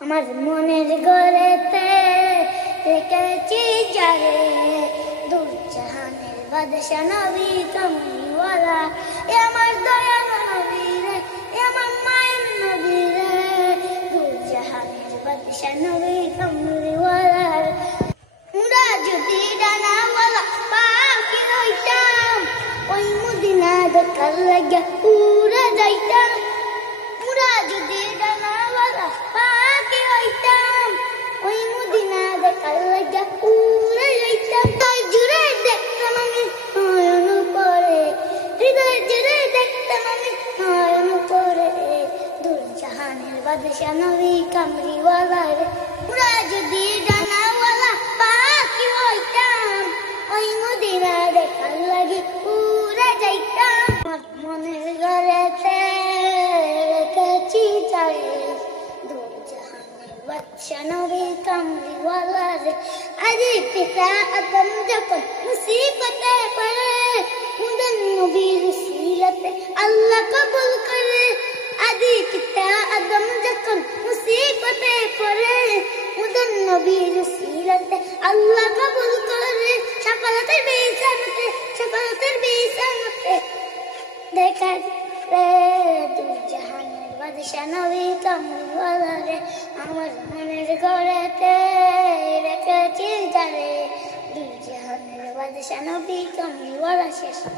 আমার মনের ঘরেতে রেখেছি যারে দূর জাহানের বাদশা নবী কামলিওয়ালা, এ আমার দয়াল নবী রে, এ আমার মায়ের নবী রে, দূর জাহানের বাদশা নবী কামলিওয়ালা। আমরা যদি ডানাওয়ালা পাখি হইতাম, ওই মদিনা দেখার লাগিয়া উড়ে যাইতাম। আমরা যদি ডানাওয়ালা পাখি হইতাম, ওই মদিনা দেখার লাগিয়া উড়ে যাইতাম। হৃদয় জুড়ে দেখতাম আমি নয়ন পরে, হৃদয় জুড়ে দেখতাম আমি নয়ন পরে, দূর জাহানের বাদশা নবী কামলিওয়ালা রে। আমরা যদি ডানাওয়ালা পাখি হইতাম, ওই মদিনা দেখার লাগি উড়ে যাইতাম। আমার মনের ঘরেতে রেখেছি যারে দূর জাহানের বাদশা নবী কামলিওয়ালা রে। আদি পিতা আদম যখন মুসিবতে পড়ে, মুদের নবীর উসিলাতে আল্লাহ কবুল করে। আদি পিতা আদম যখন মুসিবতে পড়ে, মুদের নবীর উসিলাতে আল্লাহ কবুল করে। সফলতার বিছানাতে, সফলতার বিছানাতে দেখা রে দূর জাহানের বাদশা নবী কামলিওয়ালা রে। আমার মনের ঘরেতে রেখেছি যারে দূর জাহানের বাদশা নবী কামলিওয়ালা। শেষ।